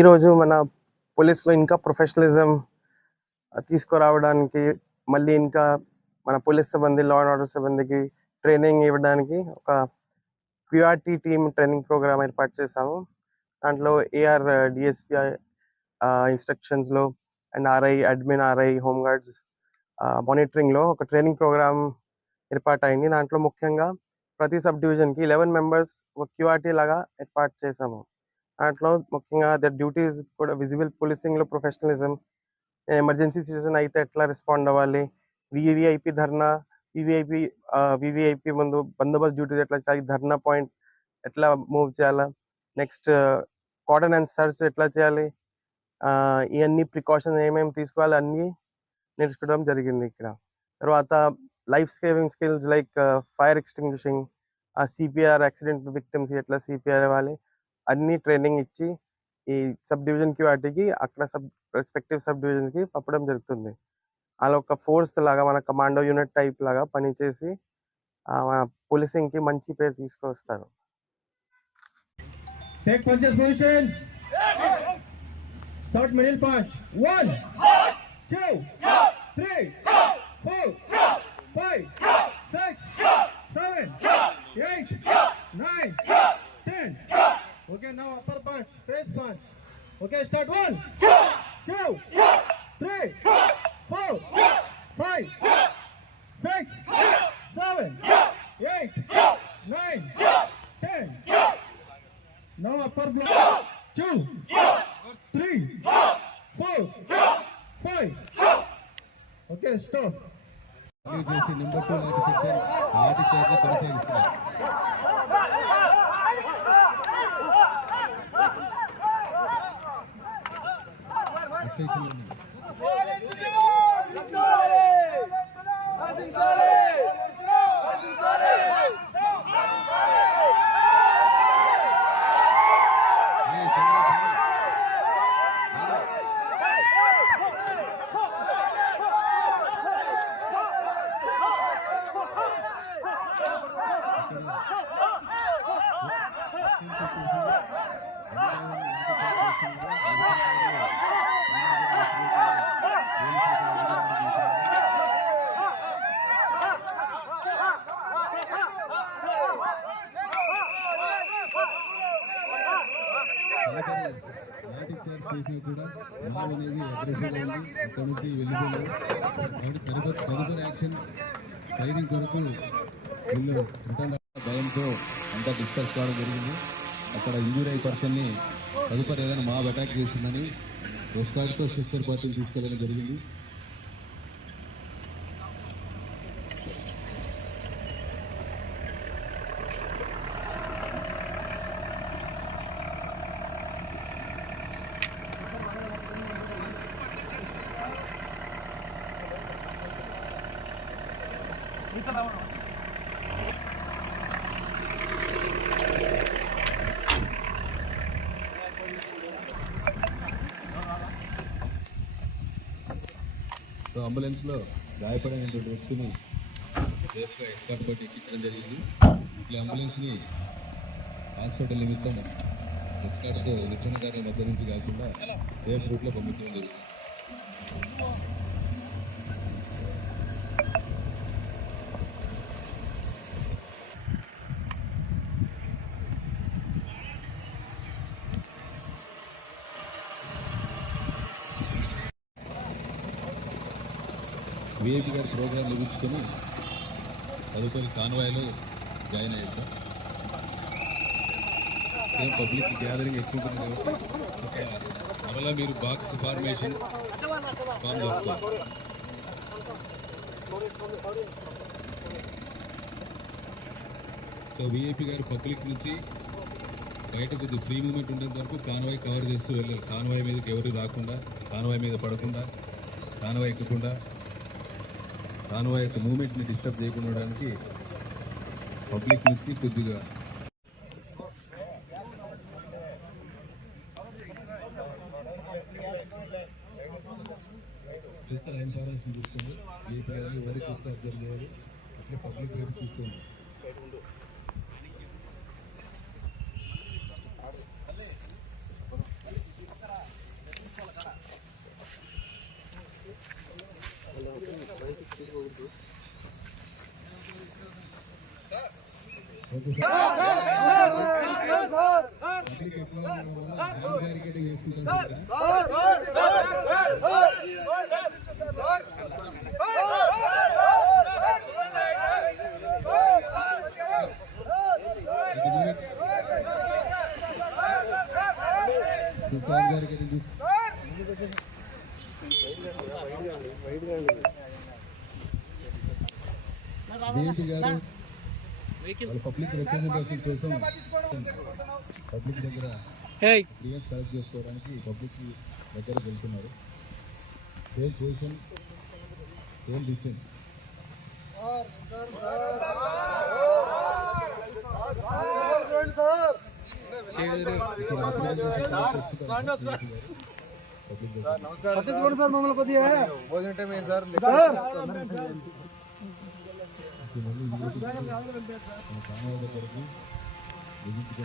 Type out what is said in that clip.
ఈరోజు మన పోలీస్లో ఇంకా ప్రొఫెషనలిజం తీసుకురావడానికి, మళ్ళీ ఇంకా మన పోలీస్ సిబ్బంది, లా అండ్ ఆర్డర్ సిబ్బందికి ట్రైనింగ్ ఇవ్వడానికి ఒక క్యూఆర్టీ టీమ్ ట్రైనింగ్ ప్రోగ్రామ్ ఏర్పాటు చేశాము. దాంట్లో ఏఆర్ డిఎస్పీ ఇన్స్ట్రక్షన్స్లో and RI admin, RI, home guards మానిటరింగ్లో ఒక ట్రైనింగ్ ప్రోగ్రామ్ ఏర్పాటైంది. దాంట్లో ముఖ్యంగా ప్రతి సబ్ డివిజన్కి 11 మెంబర్స్ ఒక క్యూఆర్టీ లాగా ఏర్పాటు చేశాము. దాంట్లో ముఖ్యంగా దర్ డ్యూటీస్ కూడా విజిబుల్ పోలీసింగ్లో ప్రొఫెషనలిజం, ఎమర్జెన్సీ సిచ్యువేషన్ అయితే ఎట్లా రెస్పాండ్ అవ్వాలి, వివిఐపి ధర్నా, వివిఐపి ముందు బందోబస్తు డ్యూటీస్ ఎట్లా చేయాలి, ధర్నా పాయింట్ ఎట్లా మూవ్ చేయాలా, నెక్స్ట్ కార్డన్ అండ్ సర్చ్ ఎట్లా చేయాలి, ఇవన్నీ ప్రికాషన్స్ ఏమేమి తీసుకోవాలి అన్నీ నేర్చుకోవడం జరిగింది ఇక్కడ. తర్వాత life saving skills like fire extinguishing, CPR, accident victims ఎట్లా సిపిఆర్ ఇవ్వాలి, అన్ని ట్రైనింగ్ ఇచ్చి ఈ సబ్ డివిజన్ క్యూఆర్టీకి అక్కడ రెస్పెక్టివ్ సబ్ డివిజన్స్కి పంపడం జరుగుతుంది. అలా ఒక ఫోర్స్ లాగా మన కమాండో యూనిట్ టైప్ లాగా పనిచేసి మన పోలీసింగ్కి మంచి పేరు తీసుకొస్తారు. Take punches position. Start middle punch. 1, 2, 3, 4, 5, 6, 7, 8, 9, 10. Okay, now upper punch, face punch. Okay, start 1, 2, 3, 4, 5, 6, 7, 8, 9, 10. Now upper block. 2, 3, 4, 5. Okay, stop. చేసి నెంబర్ 2 లాంటి సెక్షన్ లాంటి చార్జ్ కొనసాగిస్తున్నారు. కూడా అనేది అగ్రెసివ్గా ఉంది, అక్కడ నుంచి వెళ్ళిపోయింది. కాబట్టి తదుపరి యాక్షన్ ఫైరింగ్ కొరకు వీళ్ళు భయంతో అంతా డిస్కస్ కావడం జరిగింది. అక్కడ ఇంజూరీ అయ్యే పర్సన్ని తదుపరి ఏదైనా మాబ్ అటాక్ చేసిందని రెస్కార్డ్తో స్ట్రక్చర్ పార్టీని తీసుకెళ్ళడం జరిగింది. అంబులెన్స్లో గాయపడినటువంటి వ్యక్తిని సేఫ్గా ఎస్కార్ట్ తోటి ఎక్కించడం జరిగింది. ఇట్లా అంబులెన్స్ని హాస్పిటల్ నిమిత్తం ఎస్కార్ట్తో విచ్ఛిన్నకార్యం మధ్య నుంచి కాకుండా సేఫ్ రూట్లో పంపించడం జరిగింది. విఐపి గారి ప్రోగ్రాం ముగించుకొని తదుపరి కాన్వాయ్లో జాయిన్ అయ్యారు సార్. సేమ్ పబ్లిక్ గ్యాదరింగ్ ఎక్కువ ఉంటుంది కాబట్టి మరలా మీరు బాక్స్ ఫార్మేషన్ ఫామ్ చేసుకోవాలి. సో విఐపి గారు పబ్లిక్ నుంచి బయట కొద్ది ఫ్రీ మూమెంట్ ఉండేంత వరకు కాన్వాయ్ కవర్ చేస్తూ వెళ్ళాలి. కాన్వాయ్ మీదకి ఎవరు రాకుండా, కాన్వాయ్ మీద పడకుండా, కాన్వాయ్ ఎక్కకుండా, కాన్వాయ్ యొక్క మూమెంట్ని డిస్టర్బ్ చేయకుండా ఉండడానికి పబ్లిక్ నుంచి కొద్దిగా చూస్తే ఇన్ఫర్మేషన్ చూస్తుంది. ఏ పిల్లలు ఎవరికి చూస్తే అబ్జర్వ్ చేయాలి, అట్లే పబ్లిక్ వైపు చూస్తుంది. పబ్లిక్ ఎక్కువ ఉండడం వల్ల హ్యాండ్ బ్యారికేడింగ్ వేసుకుంటాం చూసుకో హ్యాండ్ బ్యారికేడింగ్ చూసుకో జయంతి గారు వాళ్ళ పబ్లిక్ రిప్రజెంటేషన్ కోసం పబ్లిక్ దగ్గర క్లియర్ కలెక్ట్ చేసుకోవడానికి పబ్లిక్ దగ్గర వెళ్తున్నారు. Same position, same distance. Sir మమ్మల్ని కొద్దిగా భోజనం టైం ఏంటి సార్? మళ్ళీ